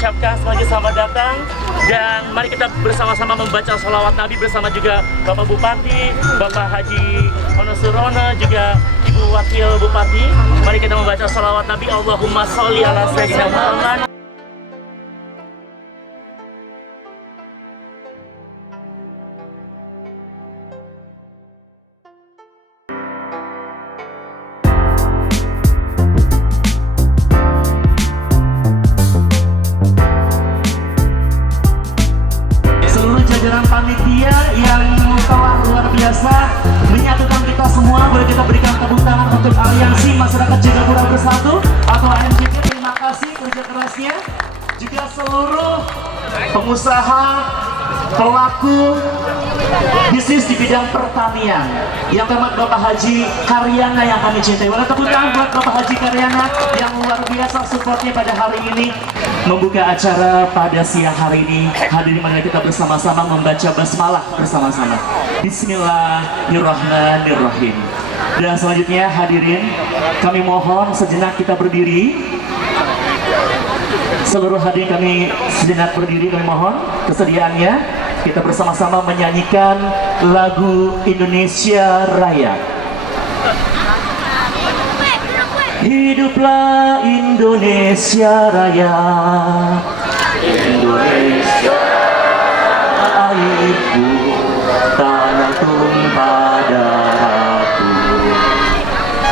ucapkan sekali lagi selamat datang. Dan mari kita bersama-sama membaca sholawat Nabi bersama juga Bapak Bupati, Bapak Haji Honosurono, juga Ibu Wakil Bupati. Mari kita membaca sholawat Nabi. Allahumma sholli ala sayyidina Muhammad. Jajaran panitia yang telah luar biasa menyatukan kita semua, boleh kita berikan tepuk tangan untuk Aliansi Masyarakat Jagapura Bersatu atau AMJB. Terima kasih kerja kerasnya. Juga seluruh pengusaha, pelaku bisnis di bidang pertanian yang terhormat Bapak Haji Karyana yang kami cintai. Boleh tepuk tangan buat Bapak Haji Karyana yang luar biasa supportnya pada hari ini membuka acara pada siang hari ini. Hadirin, mari kita bersama-sama membaca basmalah bersama-sama. Bismillahirrahmanirrahim. Dan selanjutnya hadirin, kami mohon sejenak kita berdiri. Seluruh hadirin kami sejenak berdiri, kami mohon kesediaannya. Kita bersama-sama menyanyikan lagu Indonesia Raya. Hiduplah Indonesia Raya, Indonesia airku, tanah tumpah darahku.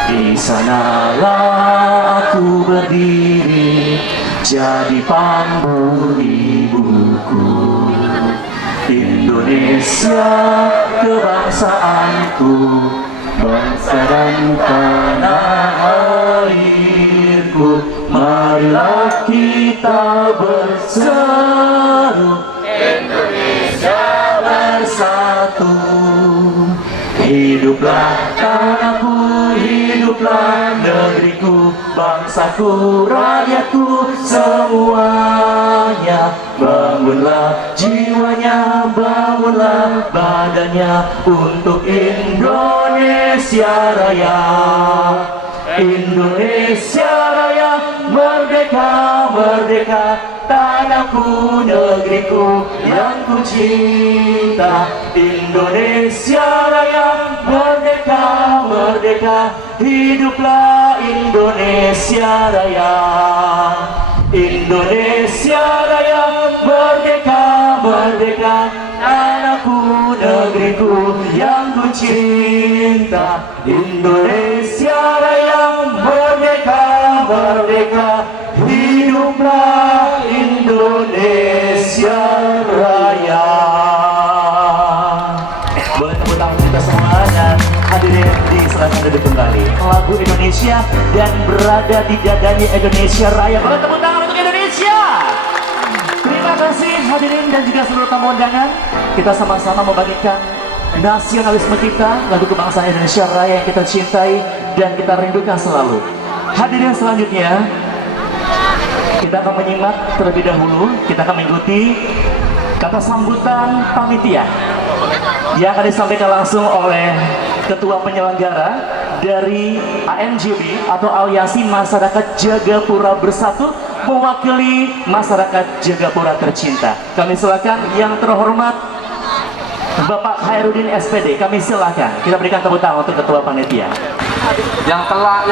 Di sanalah aku berdiri, jadi pambur ibuku. Indonesia kebangsaanku, bangsa dan tanah airku. Marilah kita berseru, Indonesia bersatu. Hiduplah tanahku, hiduplah negeriku, bangsaku, rakyatku semuanya. Bangunlah jiwanya, bangunlah badannya untuk Indonesia Raya. Indonesia Raya, merdeka, merdeka, tanahku, negeriku yang ku cinta. Indonesia Raya, merdeka, merdeka, hiduplah Indonesia Raya. Indonesia Raya, merdeka, merdeka, tanahku, negeriku yang ku cinta. Indonesia Raya, merdeka, merdeka, hiduplah Indonesia Raya. Boleh tepuk tangan kita semua dan hadirin silakan duduk kembali. Lagu Indonesia dan berada di dadanya Indonesia Raya. Boleh tepuk tangan untuk Indonesia. Terima kasih hadirin dan juga seluruh tamu undangan. Kita sama-sama membagikan nasionalisme kita, lagu kebangsaan Indonesia Raya yang kita cintai dan kita rindukan selalu. Hadirin selanjutnya, kita akan menyimak terlebih dahulu, kita akan mengikuti kata sambutan panitia yang akan disampaikan langsung oleh Ketua Penyelenggara dari AMJB atau Aliansi Masyarakat Jagapura Bersatu mewakili masyarakat Jagapura tercinta. Kami silakan yang terhormat Bapak Hairudin SPD. Kami silakan. Kita berikan tepuk tangan untuk Ketua Panitia yang telah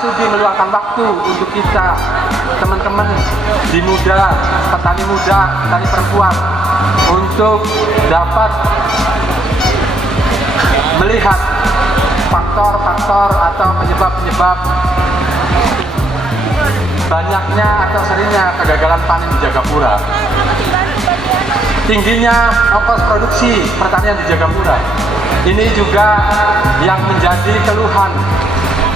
sudi meluangkan waktu untuk kita, teman-teman di muda, petani perempuan, untuk dapat melihat faktor-faktor atau penyebab-penyebab banyaknya atau seringnya kegagalan panen di Jagapura. Tingginya ongkos produksi pertanian di Jagapura. Ini juga yang menjadi keluhan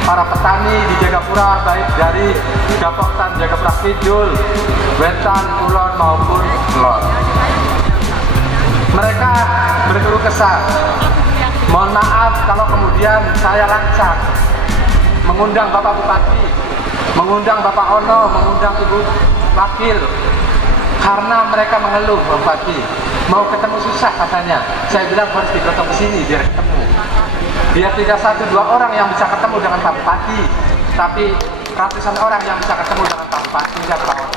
para petani di Jagapura, baik dari Gapoktan, Jagapura Kidul, Wetan, Kulon maupun Kulon. Mereka berkeluh kesah. Mohon maaf kalau kemudian saya lancang mengundang Bapak Bupati, mengundang Bapak Ono, mengundang Ibu Wakil, karena mereka mengeluh. Bapak Bupati mau ketemu susah katanya. Saya bilang harus digotong ke sini biar ketemu. Biar tidak 1-2 orang yang bisa ketemu dengan Pak Bupati, tapi ratusan orang yang bisa ketemu dengan Pak Bupati dan Pak Ono.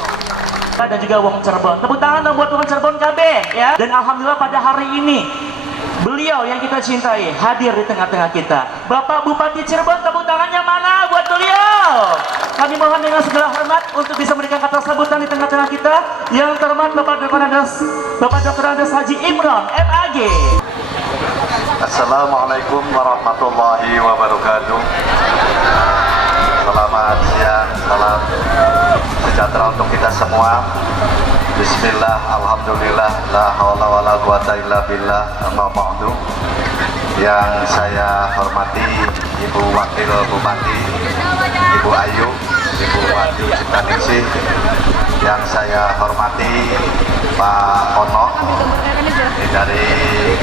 dan juga Wong Cirebon. Tepuk tangan dong buat Wong Cirebon KB ya. Dan alhamdulillah pada hari ini beliau yang kita cintai hadir di tengah-tengah kita. Bapak Bupati Cirebon, tepuk tangannya mana buat beliau? Kami mohon dengan segala hormat untuk bisa memberikan kata sambutan di tengah-tengah kita. Yang terhormat Bapak Dr. Andes Haji Imron MAG. Assalamualaikum warahmatullahi wabarakatuh. Selamat siang, salam sejahtera untuk kita semua. Bismillah, alhamdulillah, la haula wa la quwata illa billah, amma ba'du. Yang saya hormati Ibu Wakil Bupati, Ibu Ayu, Ibu Wati Ciptaningsih. Yang saya hormati Pak Ono dari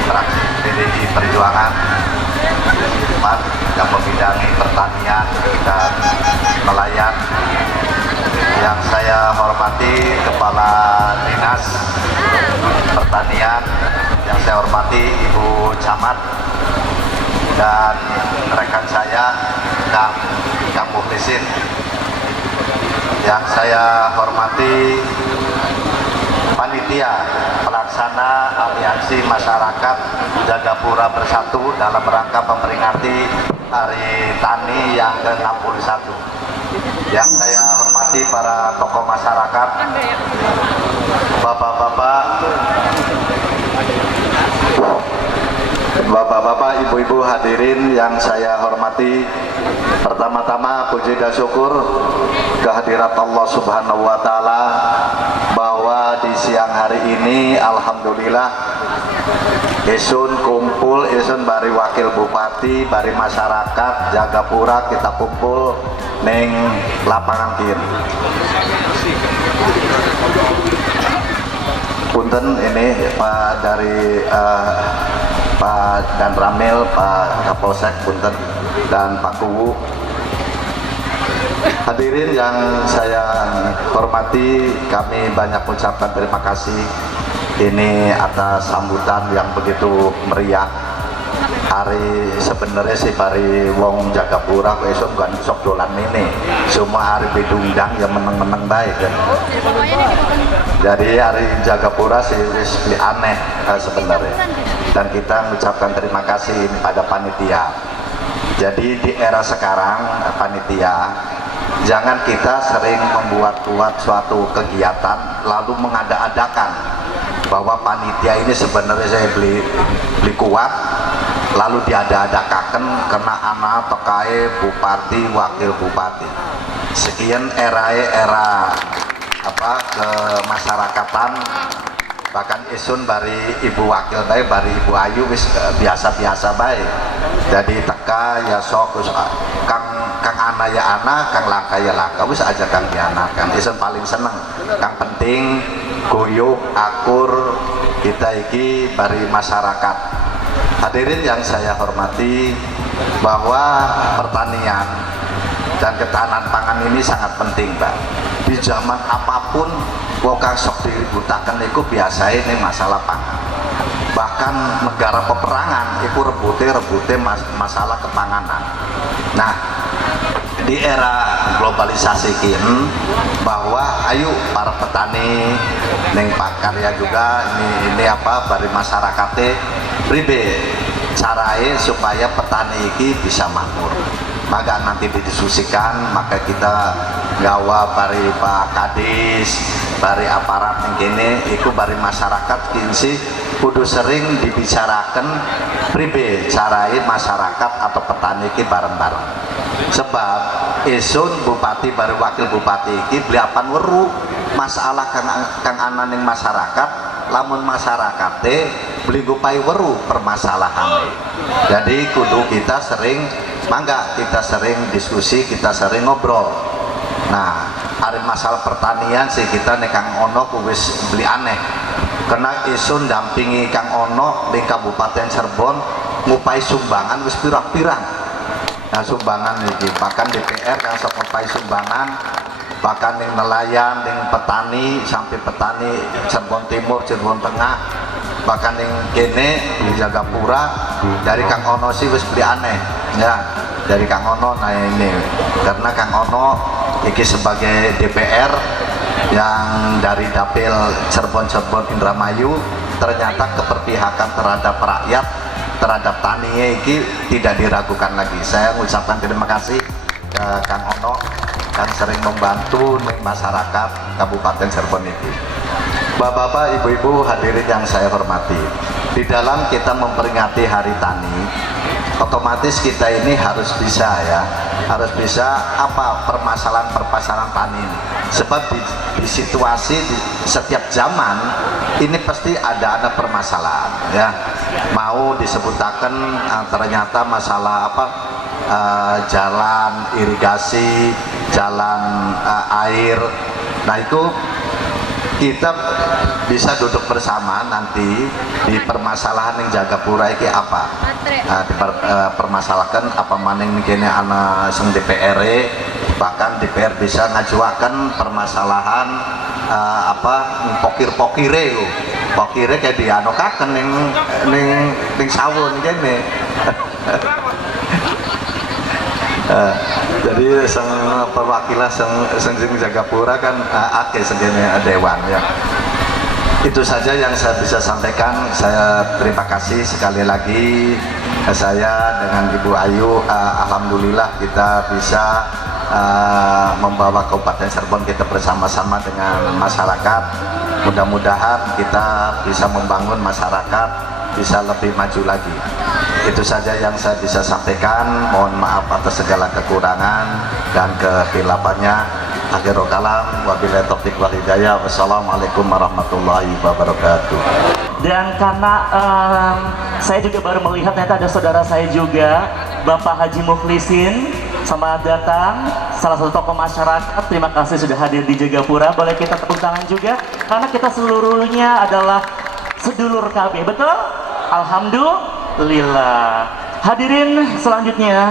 fraksi PDI Perjuangan yang membidangi pertanian dan nelayan. Yang saya hormati Kepala Dinas Pertanian, yang saya hormati Ibu Camat dan rekan saya Kang Muhlisin. Yang saya hormati panitia pelaksana Aliansi Masyarakat Jagapura Bersatu dalam rangka memperingati Hari Tani yang ke-61. Yang saya hormati para tokoh masyarakat, bapak-bapak, ibu-ibu hadirin yang saya hormati. Pertama-tama puji dan syukur kehadirat Allah Subhanahu wa Ta'ala bahwa di siang hari ini alhamdulillah isun kumpul, isun bari wakil bupati, bari masyarakat Jagapura kita kumpul neng lapangan kir. Punten ini Pak dari Pak Dan Ramil, Pak Kapolsek Punten dan Pak Kuwu. Hadirin yang saya hormati, kami banyak mengucapkan terima kasih ini atas sambutan yang begitu meriah. Hari sebenarnya sih bari wong Jagapura besok bukan sok dolan ini, semua hari bidundang yang meneng-meneng baik kan. Jadi hari Jagapura sih aneh sebenarnya, dan kita mengucapkan terima kasih pada panitia. Jadi di era sekarang panitia, jangan kita sering membuat-buat suatu kegiatan lalu mengada-adakan bahwa panitia ini sebenarnya saya beli kuat, lalu diada-adakan kena anak tokai bupati wakil bupati. Sekian era kemasyarakatan, bahkan isun bari ibu wakil baik, bari ibu Ayu wis biasa-biasa baik. Jadi teka ya sok kang ana ya ana, kang langka ya langka, wis aja kang diana. Kang isun paling seneng, kang penting guyup akur kita iki bari masyarakat. Hadirin yang saya hormati, bahwa pertanian dan ketahanan pangan ini sangat penting, Mbak. Di zaman apapun wong sok diributaken iku biasa ini masalah pangan. Bahkan negara peperangan itu rebute masalah kepanganan. Nah, di era globalisasi kini, bahwa ayo para petani neng pakarya juga ini bari masyarakatnya pribe carae supaya petani ini bisa makmur. Maka nanti didiskusikan, maka kita gawa bari Pak Kadis, bari aparat yang kini, itu bari masyarakat kinsi kudu sering dibicarakan pribe carae masyarakat atau petani ini bareng-bareng. Sebab isun bupati baru wakil bupati ini beliapan weru masalah kang anan yang masyarakat, lamun masyarakat beli gupai weru permasalahan. Jadi kudu kita sering mangga, kita sering diskusi, kita sering ngobrol. Nah, hari masalah pertanian sih kita nih Kang Ono wis beli aneh, karena isun dampingi Kang Ono di Kabupaten Cirebon ngupai sumbangan wis pirang-pirang. Nah, sumbangan ini bahkan DPR yang ngupai sumbangan, bahkan yang nelayan, yang petani sampai petani Cirebon Timur, Cirebon Tengah, bahkan yang kene di Jagapura dari Kang Ono sih wis beli aneh ya, dari Kang Ono. Nah ini karena Kang Ono ini sebagai DPR yang dari Dapil Cirebon Indramayu, ternyata keberpihakan terhadap rakyat, terhadap tani ini tidak diragukan lagi. Saya mengucapkan terima kasih ke Kang Ono yang sering membantu masyarakat Kabupaten Cirebon ini. Bapak-bapak, ibu-ibu, hadirin yang saya hormati, di dalam kita memperingati Hari Tani, otomatis kita ini harus bisa apa permasalahan tani ini. Sebab di situasi di setiap zaman ini pasti ada permasalahan ya. Mau disebutakan ternyata masalah apa, jalan irigasi, jalan air. Nah itu kita bisa duduk bersama nanti di permasalahan yang Jagapura ini apa, dipermasalahkan apa maning mikirnya anak seng DPR, bahkan DPR bisa ngajuakan permasalahan pokire kayak dianokaken ning sawun kene. Jadi sang perwakilan sang Jagapura kan akeh segini dewan ya. Itu saja yang saya bisa sampaikan. Saya terima kasih sekali lagi. Saya dengan Ibu Ayu, alhamdulillah kita bisa membawa Kabupaten Cirebon kita bersama-sama dengan masyarakat. Mudah-mudahan kita bisa membangun masyarakat bisa lebih maju lagi. Itu saja yang saya bisa sampaikan. Mohon maaf atas segala kekurangan dan kekhilaafannya. Akhirul kalam, wabillahi taufiq wal hidayah. Wassalamualaikum warahmatullahi wabarakatuh. Dan karena saya juga baru melihat ternyata ada saudara saya juga, Bapak Haji Mukhlisin. Selamat datang, salah satu tokoh masyarakat. Terima kasih sudah hadir di Jagapura. Boleh kita tepuk tangan juga, karena kita seluruhnya adalah sedulur KB, betul? Alhamdulillah. Hadirin selanjutnya,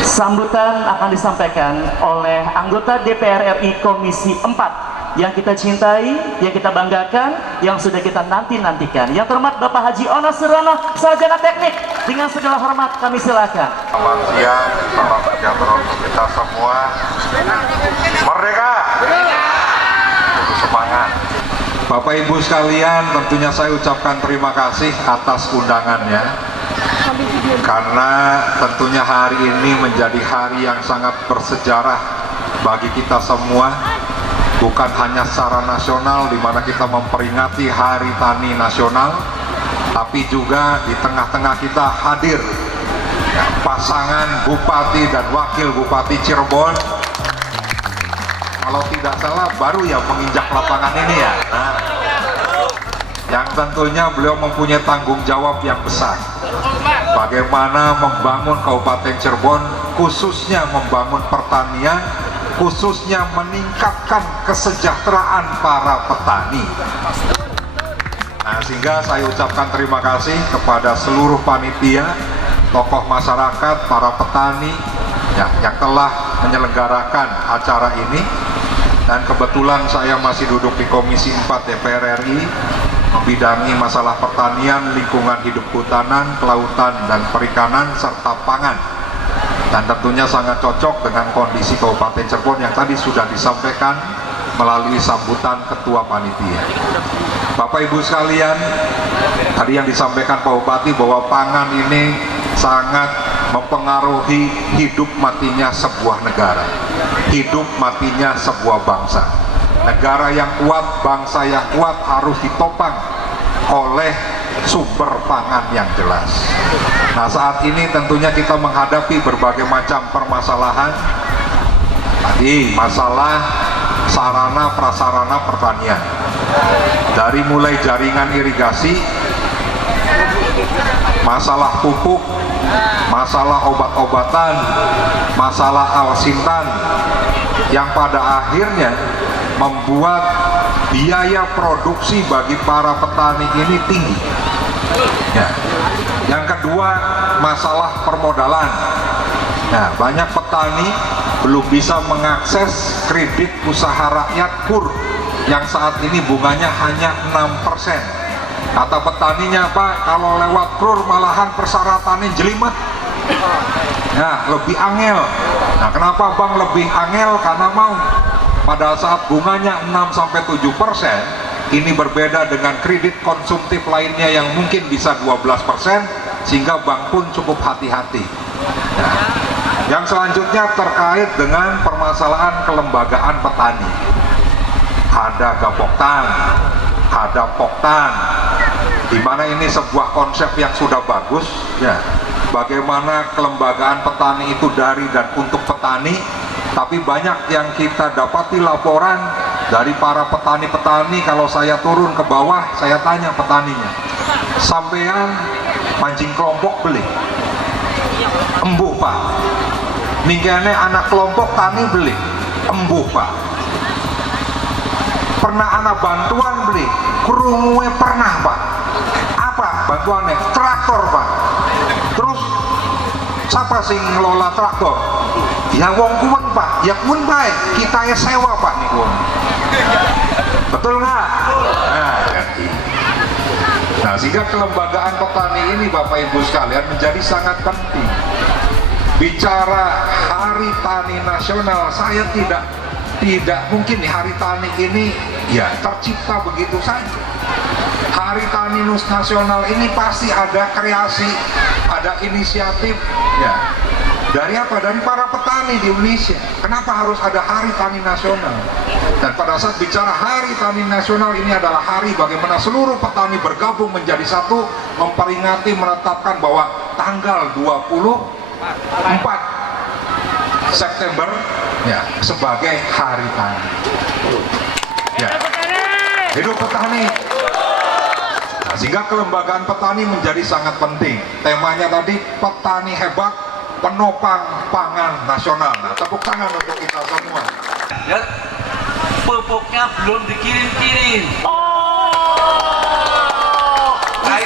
sambutan akan disampaikan oleh anggota DPR RI Komisi 4 yang kita cintai, yang kita banggakan, yang sudah kita nantikan. Yang terhormat Bapak Haji Ono Surono, Sarjana Teknik. Dengan segala hormat kami silakan. Selamat siang, salam sejahtera untuk kita semua. Merdeka! Semangat. Bapak Ibu sekalian, tentunya saya ucapkan terima kasih atas undangannya. Karena tentunya hari ini menjadi hari yang sangat bersejarah bagi kita semua, bukan hanya secara nasional di mana kita memperingati Hari Tani Nasional, tapi juga di tengah-tengah kita hadir pasangan Bupati dan Wakil Bupati Cirebon. Kalau tidak salah baru ya menginjak lapangan ini ya. Nah, yang tentunya beliau mempunyai tanggung jawab yang besar. Bagaimana membangun Kabupaten Cirebon, khususnya membangun pertanian, khususnya meningkatkan kesejahteraan para petani. Nah, sehingga saya ucapkan terima kasih kepada seluruh panitia, tokoh masyarakat, para petani ya, yang telah menyelenggarakan acara ini. Dan kebetulan saya masih duduk di Komisi 4 DPR RI, membidangi masalah pertanian, lingkungan hidup kehutanan, kelautan dan perikanan, serta pangan. Dan tentunya sangat cocok dengan kondisi Kabupaten Cirebon yang tadi sudah disampaikan melalui sambutan Ketua Panitia. Bapak Ibu sekalian, tadi yang disampaikan Pak Bupati bahwa pangan ini sangat mempengaruhi hidup matinya sebuah negara, hidup matinya sebuah bangsa. Negara yang kuat, bangsa yang kuat harus ditopang oleh sumber pangan yang jelas. Nah, saat ini tentunya kita menghadapi berbagai macam permasalahan. Tadi masalah sarana prasarana pertanian, dari mulai jaringan irigasi, masalah pupuk, masalah obat-obatan, masalah alsintan, yang pada akhirnya membuat biaya produksi bagi para petani ini tinggi ya. Yang kedua, masalah permodalan. Nah, banyak petani belum bisa mengakses kredit usaha rakyat KUR yang saat ini bunganya hanya 6%. Kata petaninya, Pak, kalau lewat KUR malahan persyaratannya jelimet. Nah, lebih angel. Nah, kenapa Bang lebih angel? Karena mau pada saat bunganya 6-7%, ini berbeda dengan kredit konsumtif lainnya yang mungkin bisa 12%, sehingga bank pun cukup hati-hati. Nah, yang selanjutnya terkait dengan permasalahan kelembagaan petani. Ada Gapoktan, ada Poktan, di mana ini sebuah konsep yang sudah bagus, ya. Bagaimana kelembagaan petani itu dari dan untuk petani, tapi banyak yang kita dapati laporan dari para petani-petani. Kalau saya turun ke bawah, saya tanya petaninya, sampean mancing kelompok beli? Embuh pak. Mingkene anak kelompok tani beli? Embuh pak. Pernah anak bantuan beli? Kurungue pernah pak. Apa bantuannya? Traktor pak. Terus siapa sih ngelola traktor? Ya wong kuwen pak. Ya kuwen baik, kita ya sewa pak nih kuwen. Betul nggak? Nah, sehingga kelembagaan petani ini Bapak Ibu sekalian menjadi sangat penting. Bicara Hari Tani Nasional, saya tidak mungkin nih Hari Tani ini ya tercipta begitu saja. Hari Tani Nasional ini pasti ada kreasi, ada inisiatif, ya. Dari apa? Dari para petani di Indonesia. Kenapa harus ada Hari Tani Nasional? Dan pada saat bicara Hari Tani Nasional, ini adalah hari bagaimana seluruh petani bergabung menjadi satu, memperingati, menetapkan bahwa tanggal 24 September ya sebagai Hari Tani. Ya. Hidup petani. Nah, sehingga kelembagaan petani menjadi sangat penting. Temanya tadi petani hebat, penopang pangan nasional. Nah, tepuk tangan untuk kita semua. Ya, pupuknya belum dikirim-kirim.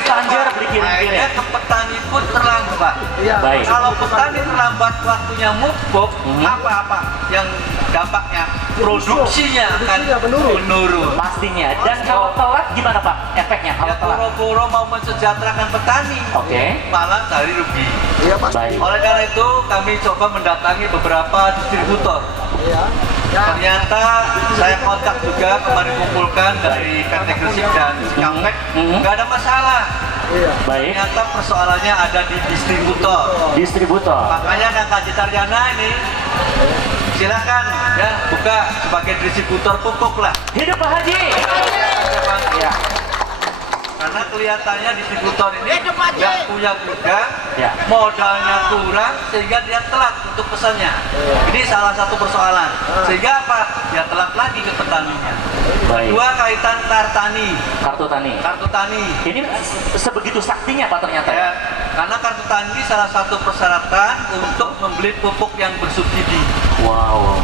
Standar dikirim-kirim. Akhirnya ke petani pun terlambat. Baik. Kalau petani terlambat waktunya mupuk, apa-apa yang dampaknya produksinya akan menurun. Pastinya. Dan kalau telat gimana Pak? Efeknya kalau Ya telat? boro-boro mau mensejahterakan petani, Oke. malah dari rugi. Baik. Oleh karena itu kami coba mendatangi beberapa distributor. Ternyata saya kontak juga, kemarin kumpulkan dari PT Gresik dan Cikampek, nggak ada masalah. Baik. Ternyata persoalannya ada di distributor. Distributor. Makanya Kak Citaryana ini silakan ya buka sebagai distributor pupuk lah. Hidup Pak Haji. Ya. Karena kelihatannya distributor ini nggak punya gudang, Ya. modalnya kurang sehingga dia telat untuk pesannya. Ini salah satu persoalan. Sehingga apa? Ya telat lagi ke petaninya. Baik. Kedua kaitan kartani, Kartu tani. kartu tani. Ini sebegitu saktinya Pak ternyata. Ya, karena kartu tani salah satu persyaratan untuk membeli pupuk yang bersubsidi. Wow.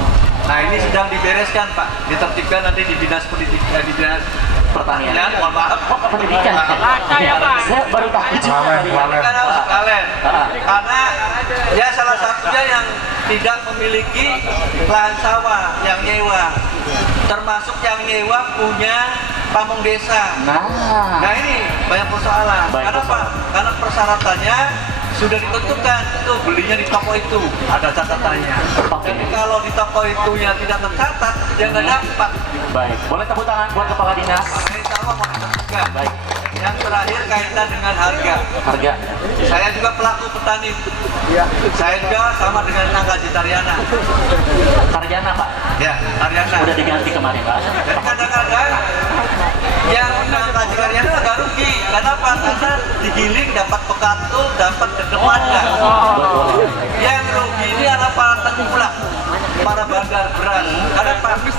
Nah ini sedang dibereskan Pak, ditertibkan nanti di dinas pendidikan, di dinas Pertanian. mohon maaf. Oh, pendidikan. Saya baru tahu juga tadi. Kan harus kalian. Karena ya salah satunya yang tidak memiliki lahan sawah yang nyewa, termasuk yang nyewa punya pamong desa. Nah ini banyak persoalan. Baik, Karena apa? Karena persyaratannya sudah ditentukan, itu belinya di toko itu ada catatannya. Jadi kalau di toko itu yang tidak tercatat, dia nggak dapat. Baik. Boleh tepuk tangan buat Kepala Dinas. Makanya insya Allah mau ditentukan. Baik. Yang terakhir kaitan dengan harga. Harga. Saya juga pelaku petani. Saya juga sama dengan Angga Citaryana. Taryana Pak. Ya, Taryana. Udah diganti kemarin Pak. Dan kadang-kadang yang Angga Citaryana agak rugi. Kenapa? Karena digiling dapat pekatul, dapat kedepannya. Yang rugi ini adalah para tengkulak, para bandar beras. Karena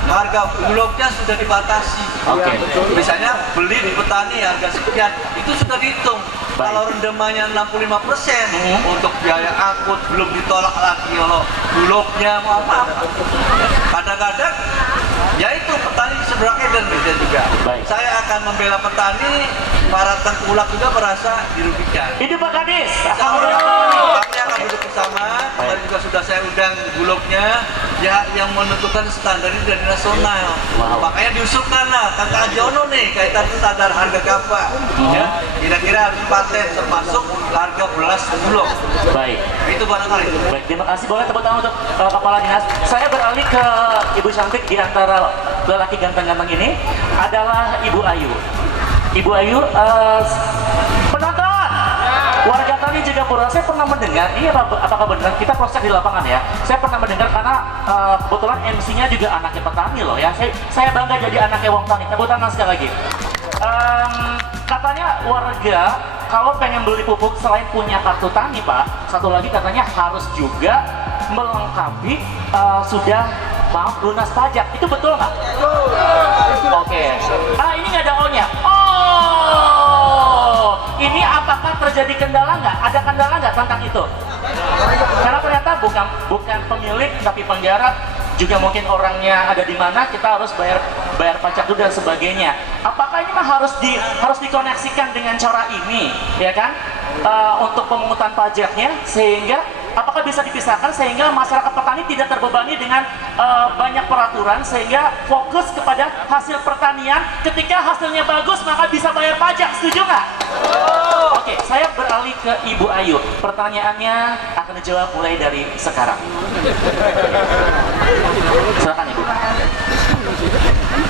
harga bulognya sudah dibatasi. Oke. Misalnya beli di petani harga sekian, itu sudah dihitung. Baik. Kalau rendemannya 65% untuk biaya angkut belum ditolak lagi kalau bulognya mau apa. Kadang-kadang ya itu petani sebenarnya dan beda juga. Baik. Saya akan membela petani, para tengkulak juga merasa dirugikan. Hidup Pak Kadis. Alhamdulillah. Nanti akan duduk bersama. Kemarin juga sudah saya undang Bulognya, ya yang menentukan standar ini dari nasional. Wow. Makanya diusulkan lah Kakak Jono nih kaitan standar harga gabah. Ya, kira-kira harus paten termasuk harga beras Bulog. Baik. Itu barangkali. Baik, terima kasih. Boleh tepuk tangan untuk Kepala Dinas. Saya beralih ke Ibu Cantik. Di antara lelaki ganteng-ganteng ini adalah Ibu Ayu. Ibu Ayu, penonton, warga Tani Jagapura, saya pernah mendengar, ini apakah benar, kita proses di lapangan ya, saya pernah mendengar karena kebetulan MC-nya juga anaknya petani loh ya, saya bangga jadi anaknya Wong Tani, tepuk tangan sekali lagi. Katanya warga kalau pengen beli pupuk selain punya kartu tani Pak, satu lagi katanya harus juga melengkapi sudah lunas pajak, itu betul nggak? Oke. Ini nggak ada O-nya. Oh, ini apakah terjadi kendala nggak? Ada kendala nggak tentang itu? Karena ternyata bukan pemilik tapi penggarap, juga mungkin orangnya ada di mana, kita harus bayar pajak dulu dan sebagainya. Apakah ini mah harus dikoneksikan dengan cara ini, ya kan? Untuk pemungutan pajaknya, sehingga apakah bisa dipisahkan sehingga masyarakat petani tidak terbebani dengan banyak peraturan, sehingga fokus kepada hasil pertanian. Ketika hasilnya bagus maka bisa bayar pajak, setuju nggak? Oke, saya beralih ke Ibu Ayu. Pertanyaannya akan dijawab mulai dari sekarang. Silakan Ibu.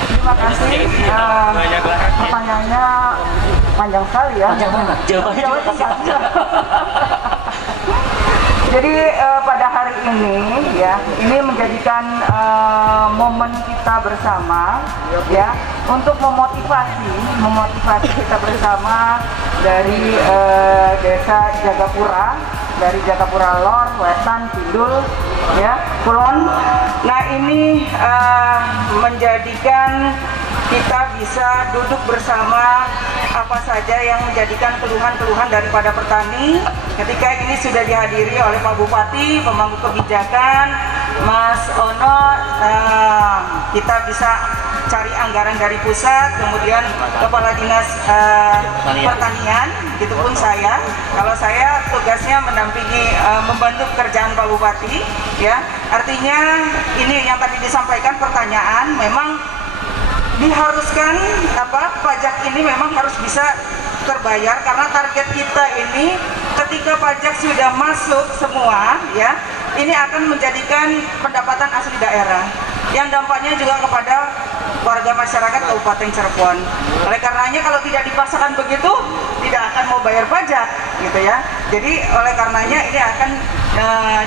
Terima kasih. Pertanyaannya panjang sekali ya. Panjang banget. Jawabannya juga pasti panjang. Jadi pada hari ini ya, ini menjadikan momen kita bersama ya untuk memotivasi kita bersama dari desa Jagapura, dari Jagapura Lor, Wetan, Kidul, ya, Kulon. Nah ini menjadikan kita bisa duduk bersama apa saja yang menjadikan keluhan-keluhan daripada petani. Ketika ini sudah dihadiri oleh Pak Bupati, pemangku kebijakan, Mas Ono, kita bisa cari anggaran dari pusat, kemudian Kepala Dinas Pertanian, gitu pun saya. Kalau saya tugasnya mendampingi, membantu pekerjaan Pak Bupati, ya. Artinya ini yang tadi disampaikan pertanyaan, memang diharuskan pajak ini memang harus bisa terbayar, karena target kita ini ketika pajak sudah masuk semua ya, ini akan menjadikan pendapatan asli daerah yang dampaknya juga kepada warga masyarakat Kabupaten Cirebon. Oleh karenanya kalau tidak dipaksakan begitu, tidak akan mau bayar pajak gitu ya. Jadi oleh karenanya ini akan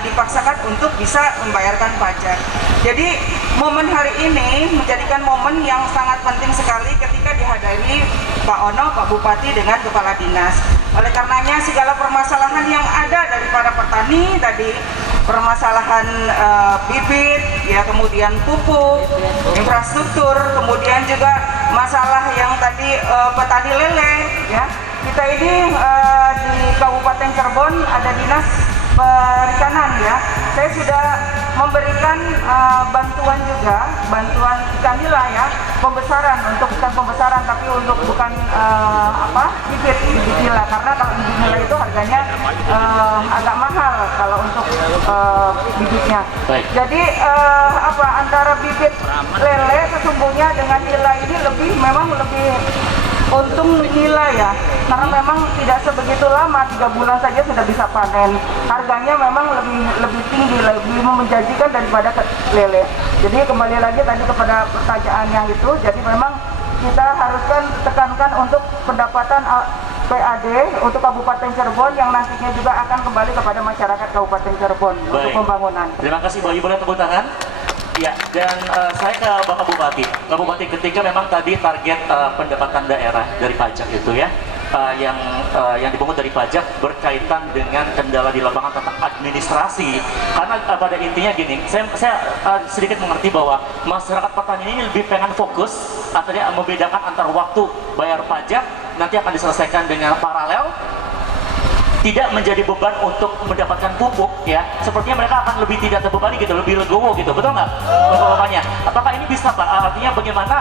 dipaksakan untuk bisa membayarkan pajak. Jadi momen hari ini menjadikan momen yang sangat penting sekali ketika dihadiri Pak Ono, Pak Bupati dengan Kepala Dinas. Oleh karenanya segala permasalahan yang ada dari para petani tadi, permasalahan bibit, ya, kemudian pupuk, infrastruktur, kemudian juga masalah yang tadi petani lele, ya. Kita ini di Kabupaten Cirebon ada dinas perikanan ya. Saya sudah memberikan bantuan juga, bantuan ikan nila ya, pembesaran, untuk ikan pembesaran, tapi untuk bukan bibit nila, karena kalau bibit nila itu harganya agak mahal kalau untuk bibitnya. Baik. Jadi antara bibit lele sesungguhnya dengan nila ini memang lebih untung nila ya, karena memang tidak sebegitu lama, 3 bulan saja sudah bisa panen. Harganya memang lebih tinggi, lebih menjanjikan daripada lele. Jadi kembali lagi tadi kepada pertanyaan yang itu, jadi memang kita haruskan tekankan untuk pendapatan PAD untuk Kabupaten Cirebon yang nantinya juga akan kembali kepada masyarakat Kabupaten Cirebon. Baik. Untuk pembangunan. Terima kasih Bu Ayu, boleh tepuk tangan? Ya, dan saya ke Bapak Bupati. Bapak Bupati, ketika memang tadi target pendapatan daerah dari pajak itu ya, yang dipungut dari pajak berkaitan dengan kendala di lapangan tentang administrasi. Karena pada intinya gini, saya sedikit mengerti bahwa masyarakat petani ini lebih pengen fokus, artinya membedakan antara waktu bayar pajak nanti akan diselesaikan dengan paralel, tidak menjadi beban untuk mendapatkan pupuk ya, sepertinya mereka akan lebih tidak terbebani gitu, lebih legowo gitu, betul nggak Bapak-bapaknya? Apakah ini bisa Pak? Artinya bagaimana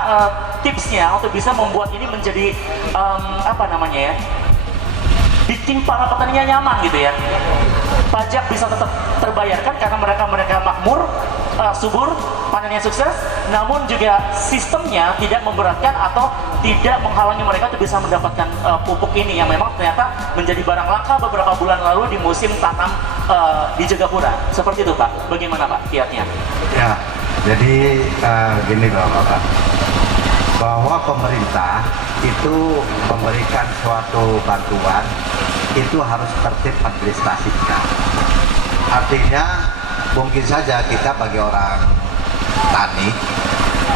tipsnya untuk bisa membuat ini menjadi bikin para petaninya nyaman gitu ya. Pajak bisa tetap terbayarkan karena mereka makmur, subur, panennya sukses, namun juga sistemnya tidak memberatkan atau tidak menghalangi mereka untuk bisa mendapatkan pupuk ini yang memang ternyata menjadi barang langka beberapa bulan lalu di musim tanam di Jagapura. Seperti itu Pak, bagaimana Pak kiatnya? Ya, jadi gini Bapak, bahwa pemerintah itu memberikan suatu bantuan itu harus tertib administrasinya. Artinya mungkin saja kita bagi orang tani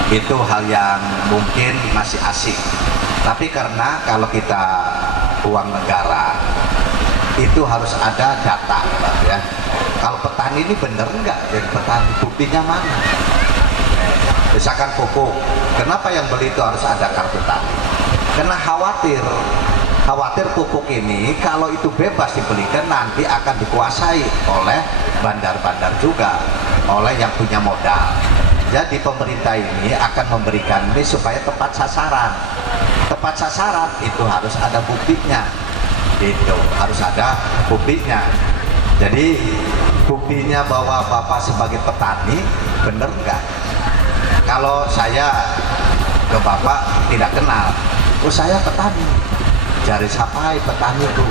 itu hal yang mungkin masih asing. Tapi karena kalau kita uang negara itu harus ada data, ya. Kalau petani ini bener nggak jadi petani, buktinya mana? Misalkan pupuk, kenapa yang beli itu harus ada kartu tani? Karena khawatir pupuk ini kalau itu bebas dibelikan nanti akan dikuasai oleh bandar-bandar juga, oleh yang punya modal. Jadi pemerintah ini akan memberikan ini supaya tepat sasaran. Tepat sasaran itu harus ada buktinya, gitu, harus ada buktinya. Jadi buktinya bahwa Bapak sebagai petani bener nggak? Kalau saya ke Bapak tidak kenal, oh saya petani. Jari sapai petani itu,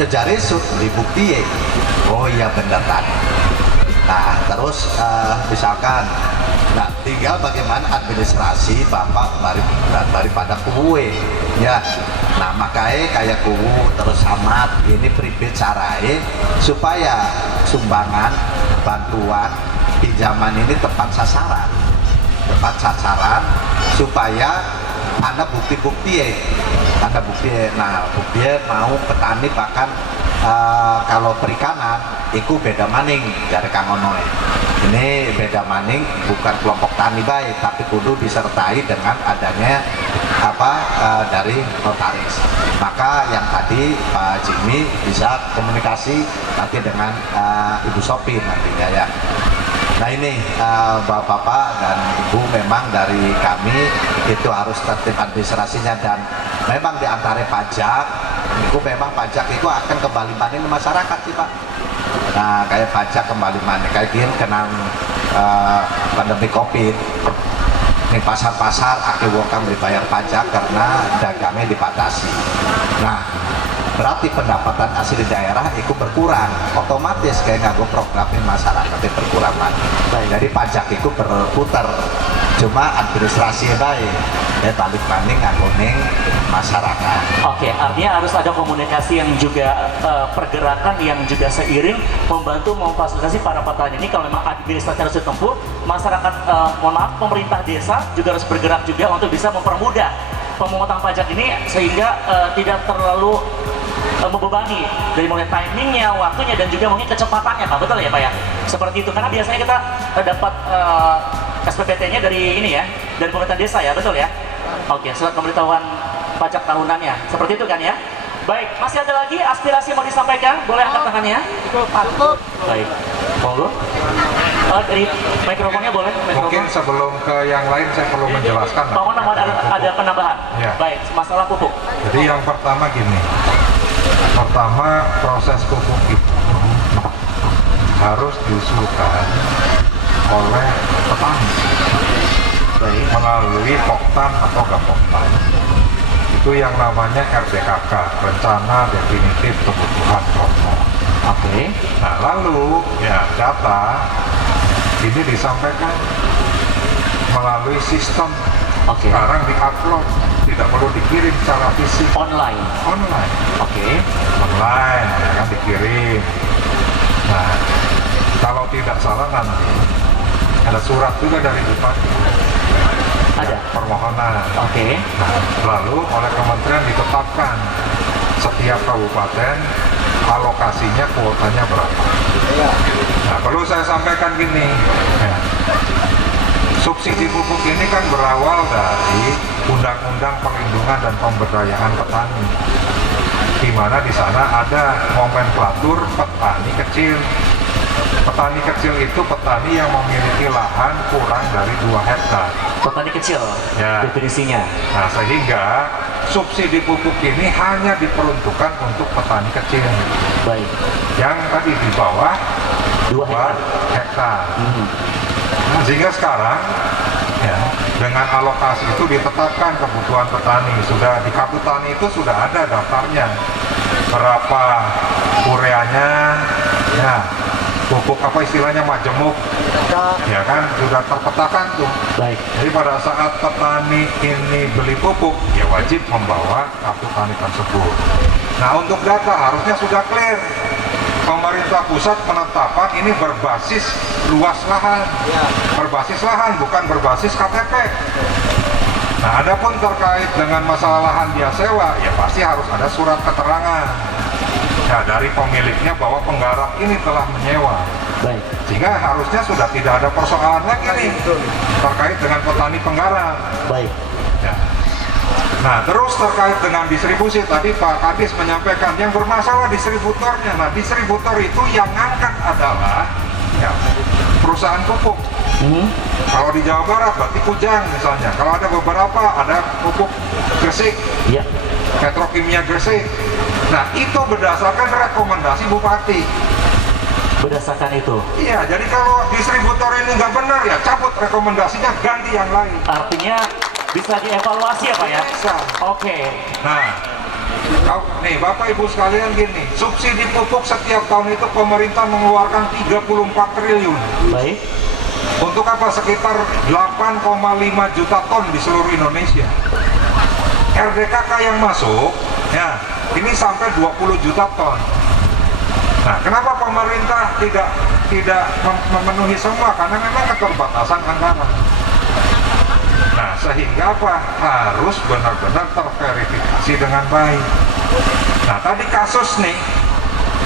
ya jari dibukti ya. Oh iya bener tani. Nah terus misalkan, nah tinggal bagaimana administrasi Bapak daripada kue, ya. Nah makanya kayak kuwu terus amat ini pribadi carae supaya sumbangan, bantuan, pinjaman ini tepat sasaran supaya ada bukti-bukti ya. Ada bukti, nah bukti mau petani bahkan kalau perikanan itu beda maning dari Kang Ono. Ini beda maning bukan kelompok tani baik, tapi kudu disertai dengan adanya dari notaris. Maka yang tadi Pak Jimmy bisa komunikasi nanti dengan Ibu Sopir nantinya ya. Nah ini Bapak dan Ibu memang dari kami itu harus tertib administrasinya dan memang diantara pajak itu memang pajak itu akan kembali maning ke masyarakat sih Pak. Nah kayak pajak kembali maning kayak gini kena pandemi COVID. Ini pasar-pasar akhirnya wong kang dibayar pajak karena dagangnya dibatasi. Nah berarti pendapatan asli daerah itu berkurang, otomatis kayak nganggo programin masyarakat itu berkurang lagi. Jadi pajak itu berputar, cuma administrasi baik, ya balik maning nganggoning masyarakat. Oke, artinya harus ada komunikasi yang juga pergerakan yang juga seiring membantu memfasilitasi para petani ini. Kalau memang administrasi harus ditempuh, masyarakat, pemerintah desa juga harus bergerak juga untuk bisa mempermudah pemungutan pajak ini sehingga tidak terlalu membebani dari mulai timingnya, waktunya dan juga mungkin kecepatannya Pak, betul ya Pak ya? Seperti itu, karena biasanya kita dapat SPPT-nya dari ini ya, dari pemerintah desa ya, betul ya? Oke, surat pemberitahuan pajak tahunannya, seperti itu kan ya? Baik, masih ada lagi aspirasi yang mau disampaikan? Boleh angkat tangannya? Cukup. Baik, monggo. Dari mikrofonnya boleh? Mungkin sebelum ke yang lain saya perlu menjelaskan. Pak Wan, ada penambahan? Ya. Baik, masalah pupuk. Jadi yang pertama gini, pertama proses pupuk itu harus diusulkan oleh petani melalui Poktan atau Gapoktan. Itu yang namanya RDKK, Rencana Definitif Kebutuhan Pokok. Oke. Nah lalu ya data ini disampaikan melalui sistem. Oke. Sekarang diupload, tidak perlu dikirim secara fisik. Online. Oke. Online, ya kan dikirim. Nah, kalau tidak salah nanti ada surat juga dari Bupati. Ada. Permohonan. Oke. Nah, lalu oleh kementerian ditetapkan setiap kabupaten alokasinya kuotanya berapa. Nah, perlu saya sampaikan gini. Ya. Subsidi pupuk ini kan berawal dari Undang-Undang Perlindungan dan Pemberdayaan Petani, di mana di sana ada nomenklatur petani kecil. Petani kecil itu petani yang memiliki lahan kurang dari 2 hektar. Petani kecil, Ya. definisinya. Nah, sehingga subsidi pupuk ini hanya diperuntukkan untuk petani kecil Baik. yang tadi di bawah 2 hektar. 2 hektar. Nah, sehingga sekarang ya, dengan alokasi itu ditetapkan kebutuhan petani, sudah di kartu tani itu sudah ada daftarnya, berapa ureanya, ya pupuk apa istilahnya majemuk, ya kan sudah terpetakan tuh. Baik. Jadi pada saat petani ini beli pupuk, ya wajib membawa kartu tani tersebut. Nah, untuk data harusnya sudah clear. Pemerintah pusat menetapkan ini berbasis luas lahan, berbasis lahan bukan berbasis KTP. Nah, adapun terkait dengan masalah lahan dia sewa, ya pasti harus ada surat keterangan ya dari pemiliknya bahwa penggarap ini telah menyewa. Baik. Sehingga harusnya sudah tidak ada persoalan lagi nih terkait dengan petani penggarap. Baik. Ya. Nah, terus terkait dengan distribusi, tadi Pak Kadis menyampaikan yang bermasalah distributornya. Nah, distributor itu yang ngangkat adalah ya, perusahaan pupuk. Kalau di Jawa Barat berarti Kujang misalnya. Kalau ada beberapa, ada pupuk Gresik, Iya. Petrokimia Gresik. Nah, itu berdasarkan rekomendasi Bupati. Berdasarkan itu. Iya, jadi kalau distributor ini nggak benar ya cabut rekomendasinya, ganti yang lain. Artinya bisa dievaluasi ya Pak ya? Bisa. Oke. Nah, nih Bapak Ibu sekalian gini, subsidi pupuk setiap tahun itu pemerintah mengeluarkan 34 triliun. Baik. Untuk apa? Sekitar 8,5 juta ton di seluruh Indonesia. RDKK yang masuk, ya ini sampai 20 juta ton. Nah, kenapa pemerintah tidak memenuhi semua? Karena memang keterbatasan anggaran. Nah, sehingga apa? Harus benar-benar terverifikasi dengan baik. Nah, tadi kasus nih,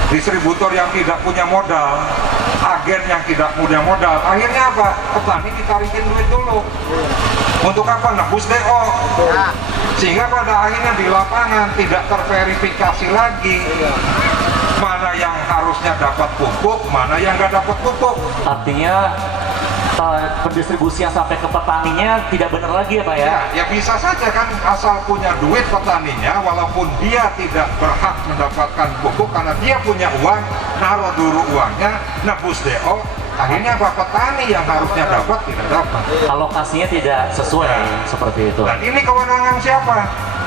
distributor yang tidak punya modal, agen yang tidak punya modal, akhirnya apa? Petani ditarikin duit dulu. Untuk apa? Nebus DO. Sehingga pada akhirnya di lapangan tidak terverifikasi lagi. Mana yang harusnya dapat pupuk, mana yang nggak dapat pupuk. Artinya pendistribusian sampai ke petaninya tidak benar lagi ya Pak ya? Ya bisa saja kan, asal punya duit petaninya, walaupun dia tidak berhak mendapatkan pupuk karena dia punya uang, naruh dulu uangnya, nebus DO, akhirnya apa? Petani yang harusnya dapat tidak dapat. Alokasinya tidak sesuai seperti itu. Dan ini kewenangan siapa?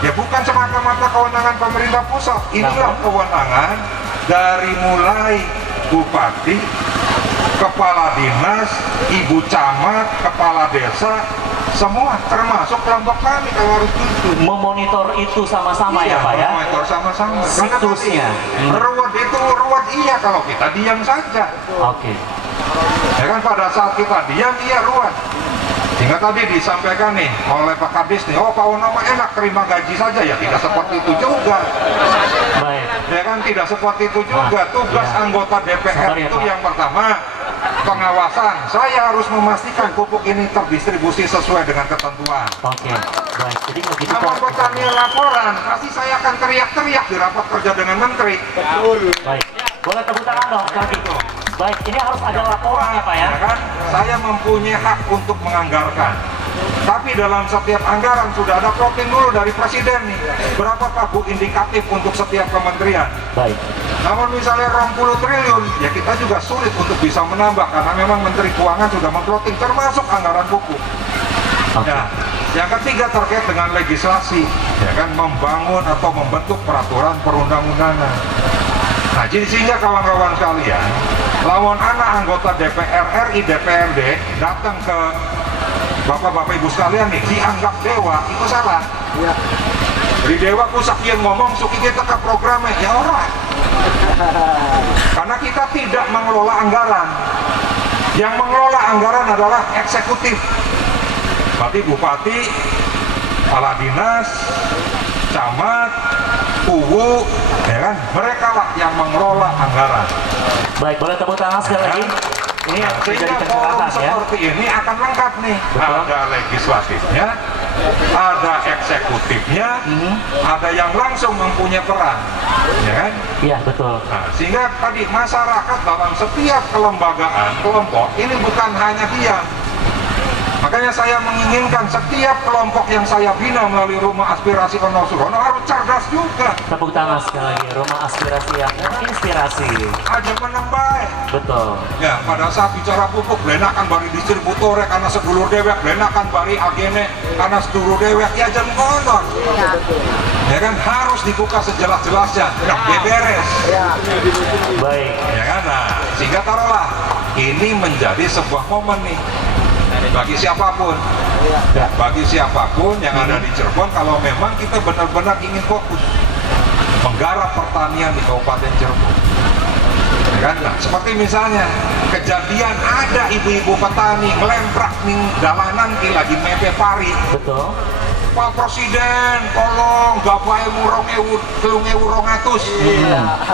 Ya bukan semata-mata kewenangan pemerintah pusat. Inilah kewenangan dari mulai bupati, kepala dinas, ibu camat, kepala desa, semua termasuk kelompok kami kalau harus gitu. Memonitor itu sama-sama ya Pak ya? Memonitor sama-sama. Siklusnya. Ruwet itu ruwet iya kalau kita diam saja. Oke. Ya kan pada saat kita diam iya ruwet. Sehingga tadi disampaikan nih oleh Pak Kadis nih, oh Pak Wono mah enak terima gaji saja, ya tidak seperti itu juga. Baik. Ya kan tidak seperti itu juga. Tugas anggota DPR Sabar ya, itu Pak. yang pertama pengawasan. Saya harus memastikan pupuk ini terdistribusi sesuai dengan ketentuan. Oke. Baik. Jadi begitu Kalau Pak. petani laporan, pasti saya akan teriak-teriak di rapat kerja dengan menteri. Baik. Boleh tepuk tangan dong sekali gitu. Baik, ini harus ada laporan ya Pak ya? Ya kan? Saya mempunyai hak untuk menganggarkan. Tapi dalam setiap anggaran sudah ada plotting dulu dari presiden nih. Berapa Pak Bu indikatif untuk setiap kementerian? Baik. Namun misalnya 20 triliun, ya kita juga sulit untuk bisa menambah karena memang Menteri Keuangan sudah memplotting termasuk anggaran pupuk. Oke. Nah, yang ketiga terkait dengan legislasi, ya kan membangun atau membentuk peraturan perundang-undangan. Nah, jadi sehingga kawan-kawan sekalian, lawan anak anggota DPR RI DPRD datang ke bapak-bapak ibu sekalian nih, dianggap dewa, itu salah. Ya. Di dewa ku sakian ngomong, suki kita ke programnya, ya orang. Karena kita tidak mengelola anggaran. Yang mengelola anggaran adalah eksekutif. Berarti bupati, kepala dinas, camat, UU, ya kan? Mereka lah yang mengelola anggaran. Baik, boleh tepuk tangan sekali lagi. Ini Nah, menjadi sehingga forum penjelasan ya. seperti ini akan lengkap nih. Betul. Ada legislatifnya, ada eksekutifnya, ada yang langsung mempunyai peran, ya kan? Iya, betul. Nah, sehingga tadi masyarakat dalam setiap kelembagaan, kelompok ini bukan hanya diam, Makanya saya menginginkan setiap kelompok yang saya bina melalui Rumah Aspirasi Ono Surono harus cerdas juga. Tepuk tangan sekali lagi, rumah aspirasi yang inspirasi. Aja menang baik. Betul. Ya, pada saat bicara pupuk, blenakan bari distributor karena sedulur dewek, blenakan bari agene karena sedulur dewek, ya jangan konon. Ya kan, harus dibuka sejelas-jelasnya, ya beres. Baik. Ya kan, nah, sehingga taruhlah, ini menjadi sebuah momen nih, bagi siapapun. Bagi siapapun yang ada di Cirebon, kalau memang kita benar-benar ingin fokus menggarap pertanian di Kabupaten Cirebon. Ya kan? Nah, seperti misalnya kejadian ada ibu-ibu petani ngelemprak ning dalanan ki lagi mepe pari. Betul. Pak Presiden, tolong bapaknya murong telung ewu 200.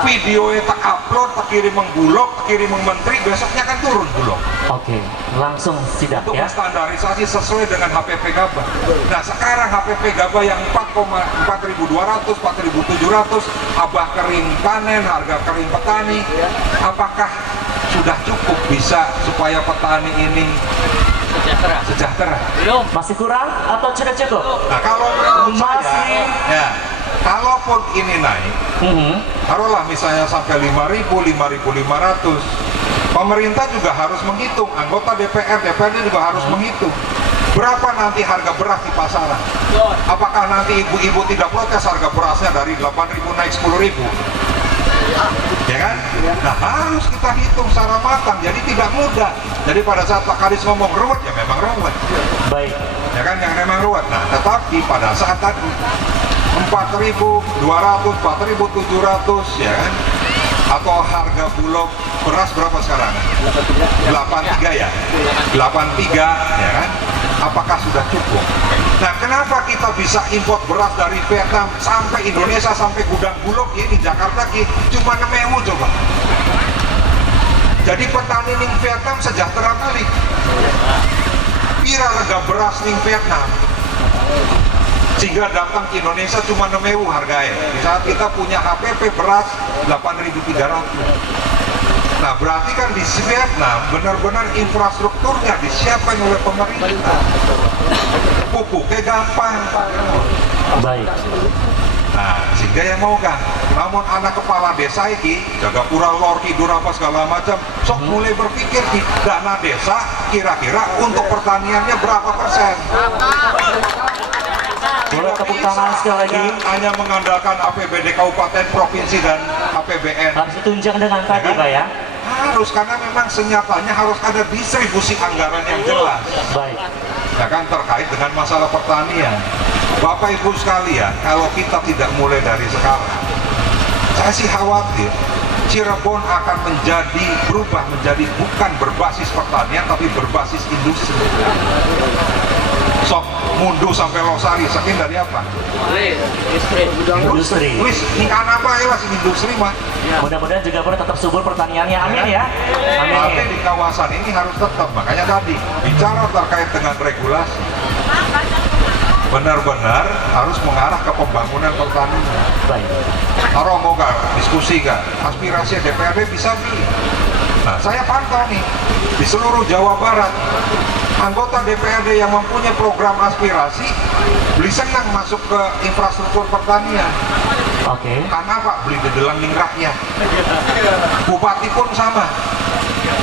Videonya tak upload, tak kirim menggulok, tak kirim menteri, besoknya kan turun bulog. Oke, langsung sidak Untuk ya. standarisasi sesuai dengan HPP Gabah. Nah, sekarang HPP Gabah yang 4.200, 4.700, abah kering panen, harga kering petani, apakah sudah cukup bisa supaya petani ini sejahtera? Masih kurang atau sudah cukup? Nah, kalau menurut saya, Masih. ya, kalaupun ini naik, taruhlah misalnya sampai 5.000, 5.500, pemerintah juga harus menghitung, anggota DPRD juga harus menghitung berapa nanti harga beras di pasaran. Apakah nanti ibu-ibu tidak protes harga berasnya dari 8.000 naik 10.000? Ya kan? Nah, harus kita hitung secara matang, jadi tidak mudah. Jadi pada saat Pak Kadis ngomong ruwet, ya memang ruwet. Baik. Ya kan, yang memang ruwet. Nah, tetapi pada saat tadi 4.200, 4.700, ya kan? Atau harga bulog beras berapa sekarang? 83 ya? 83, ya kan? Apakah sudah cukup? Nah, kenapa kita bisa impor beras dari Vietnam sampai Indonesia, sampai gudang bulog ini Jakarta cuma 6.000 coba? Jadi petani ning Vietnam sejahtera kali. Pira rega beras ning Vietnam sehingga datang ke Indonesia cuma 6.000 harganya. Di saat kita punya HPP beras 8.300. Nah, berarti kan di Vietnam benar-benar infrastrukturnya disiapkan oleh pemerintah. Pupuknya gampang. Baik. Nah, sehingga yang mau kan, namun anak kepala desa ini jaga pura lor kidur apa segala macam, sok mulai berpikir di dana desa kira-kira untuk pertaniannya berapa persen. Boleh tepuk tangan sekali lagi. Hanya mengandalkan APBD kabupaten, provinsi, dan APBN. Harus ditunjang dengan tadi, kan? Pak ya. Harus, karena memang senyatanya harus ada distribusi anggaran yang jelas. Baik. Ya kan, terkait dengan masalah pertanian. Bapak Ibu sekalian, kalau kita tidak mulai dari sekarang, saya sih khawatir Cirebon akan berubah menjadi bukan berbasis pertanian tapi berbasis industri. Sok mundur sampai Losari, saking dari apa? Industri. Wis, ini kan apa ya sih industri mah? Mudah-mudahan juga boleh tetap subur pertaniannya. Amin ya. Tapi Amin. di kawasan ini harus tetap, makanya tadi bicara terkait dengan regulasi, benar-benar harus mengarah ke pembangunan pertanian. Baik. Kalau mau gak diskusi gak, aspirasi DPRD bisa beli. Nah, saya pantau nih di seluruh Jawa Barat, anggota DPRD yang mempunyai program aspirasi beli senang masuk ke infrastruktur pertanian. Oke. Karena Pak beli dedelang ning rakyat. Bupati pun sama.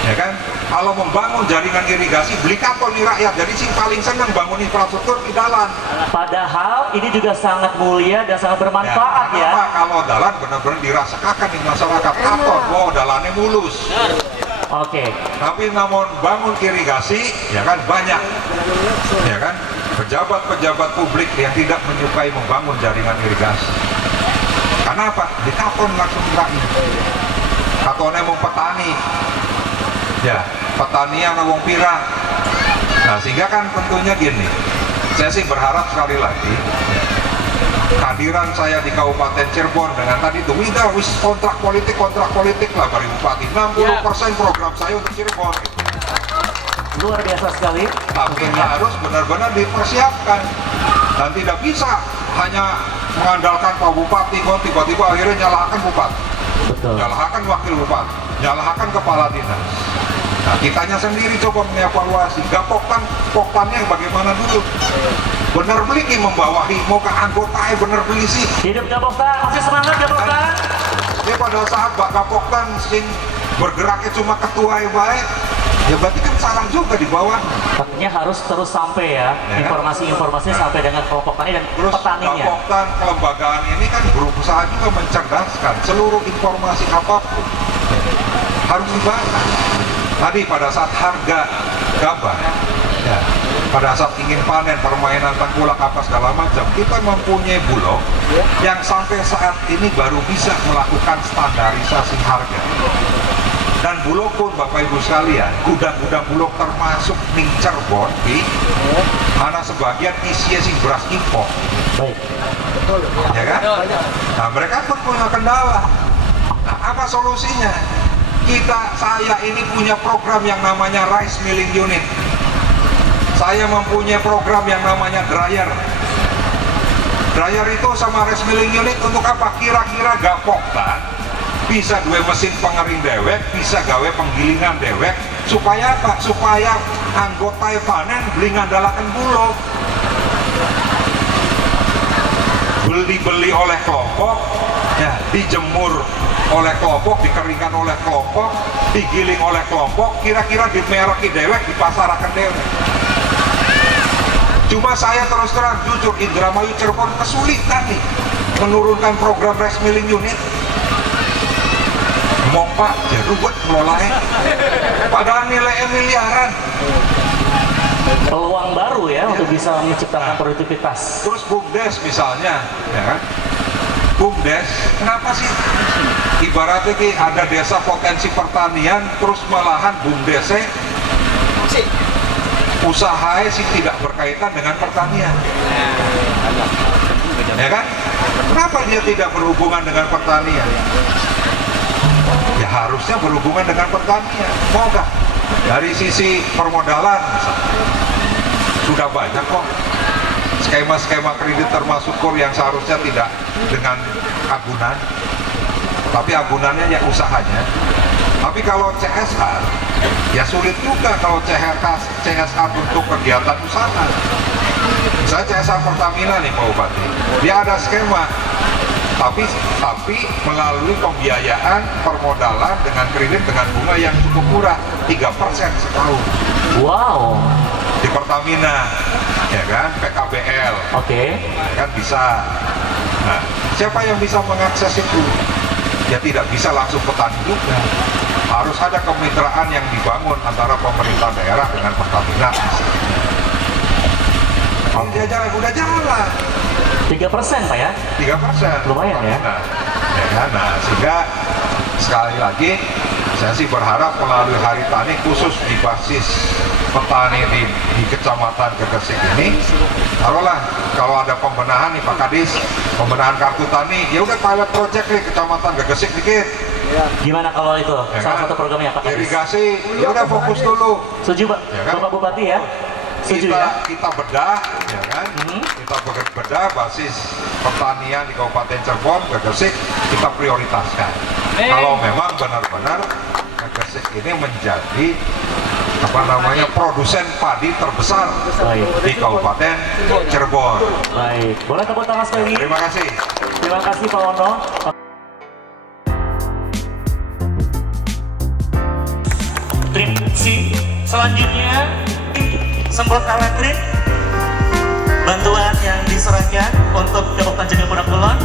Ya kan? Kalau membangun jaringan irigasi beli kapal nih rakyat. Jadi sih paling senang bangun infrastruktur di dalan. Padahal ini juga sangat mulia dan sangat bermanfaat ya. Kenapa? Kalau dalan benar-benar dirasakan di masyarakat. Ator, wow, dalannya mulus. Oke. Tapi namun bangun irigasi, ya kan banyak, ya kan pejabat-pejabat publik yang tidak menyukai membangun jaringan irigasi. Karena apa? Di katon langsung rakyat. Katonnya mau petani, ya petanian wong pirang. Nah, sehingga kan tentunya gini, saya sih berharap sekali lagi kehadiran saya di Kabupaten Cirebon dengan tadi itu wis kontrak politik lah bari Bupati 60% program saya untuk Cirebon. Luar biasa sekali. Tapi harus benar-benar dipersiapkan dan tidak bisa hanya mengandalkan Pak Bupati kok tiba-tiba akhirnya nyalakan Bupati, Betul. nyalakan Wakil Bupati, nyalakan Kepala Dinas. Nah, kitanya sendiri coba mengevaluasi, poktannya bagaimana dulu. Bener beli ki membawahi, mau ke anggota bener beli sih. Hidup Gapoktan, masih semangat Gapoktan. Ini pada saat Pak Gapoktan sing bergeraknya cuma ketua yang baik, ya berarti kan salah juga di bawah. Artinya harus terus sampai ya, informasi-informasinya sampai dengan kelompok tani dan Terus petaninya. Gapoktan kelembagaan ini kan berusaha juga mencerdaskan seluruh informasi apapun harus dibaca. Tadi pada saat harga gabah, ya, pada saat ingin panen permainan tengkulak apa segala macam, kita mempunyai Bulog yang sampai saat ini baru bisa melakukan standarisasi harga. Dan Bulog pun Bapak Ibu sekalian, gudang-gudang Bulog termasuk ning Cirebon di mana sebagian isinya sing beras impor. Baik. Ya kan? Nah mereka pun punya kendala. Nah, apa solusinya? Saya ini punya program yang namanya rice milling unit. Saya mempunyai program yang namanya dryer. Dryer itu sama rice milling unit untuk apa? Kira-kira Gapoktan bisa dua mesin pengering dewek, bisa gawe penggilingan dewek, supaya apa? Supaya anggota panen beli ngandalakan Bulog. Beli oleh kelompok, ya, dijemur oleh kelompok, dikeringkan oleh kelompok, digiling oleh kelompok, kira-kira di mereki dewek, dipasarakan dewek. Cuma saya terus terang jujur, Indramayu Cirebon kesulitan nih menurunkan program rice milling unit. Pak, jadi buat ngelolain, padahal nilainya miliaran. Peluang baru ya untuk bisa menciptakan produktivitas. Terus BUMDes misalnya, ya kan? BUMDes, kenapa sih? Ibaratnya ada desa potensi pertanian, terus malahan BUMDesnya usahanya sih tidak berkaitan dengan pertanian. Ya kan? Kenapa dia tidak berhubungan dengan pertanian? Ya harusnya berhubungan dengan pertanian. Mau nggak? Dari sisi permodalan misalnya, sudah banyak kok skema-skema kredit termasuk KUR yang seharusnya tidak dengan agunan, tapi agunannya ya usahanya. Tapi kalau CSR, ya sulit juga kalau CSR untuk kegiatan usaha. Misalnya CSR Pertamina nih Pak Bupati, dia ada skema, tapi melalui pembiayaan permodalan dengan kredit dengan bunga yang cukup murah, 3% setahun. Wow. Di Pertamina, ya kan, PKBL, kan bisa. Nah, siapa yang bisa mengakses itu? Ya tidak bisa langsung petani juga. Harus ada kemitraan yang dibangun antara pemerintah daerah dengan Pertamina. Kalau dia jalan, udah jalan. 3% Pak ya? 3%. Lumayan ya? Nah, sehingga sekali lagi saya sih berharap melalui Hari Tani khusus di basis petani di Kecamatan Gegesik ini, kalau ada pembenahan nih Pak Kadis, pembenahan kartu tani, ya udah pilot project nih Kecamatan Gegesik dikit. Gimana kalau itu Ya salah kan? satu programnya Pak Kadis? Irigasi, ya udah fokus dulu. Setuju Pak, Ya kan? Bapak Bupati ya? Setuju ya? Kita bedah, ya kan? Kita bedah basis pertanian di Kabupaten Cirebon, Gegesik, kita prioritaskan. Kalau memang benar-benar Gegesik ini menjadi produsen padi terbesar di Kabupaten Cirebon. Baik, boleh tepuk tangan sekali. Terima kasih. Terima kasih Pak Wono. Tripsi selanjutnya semprot elektrik, bantuan yang diserahkan untuk Kabupaten Jember Kulon.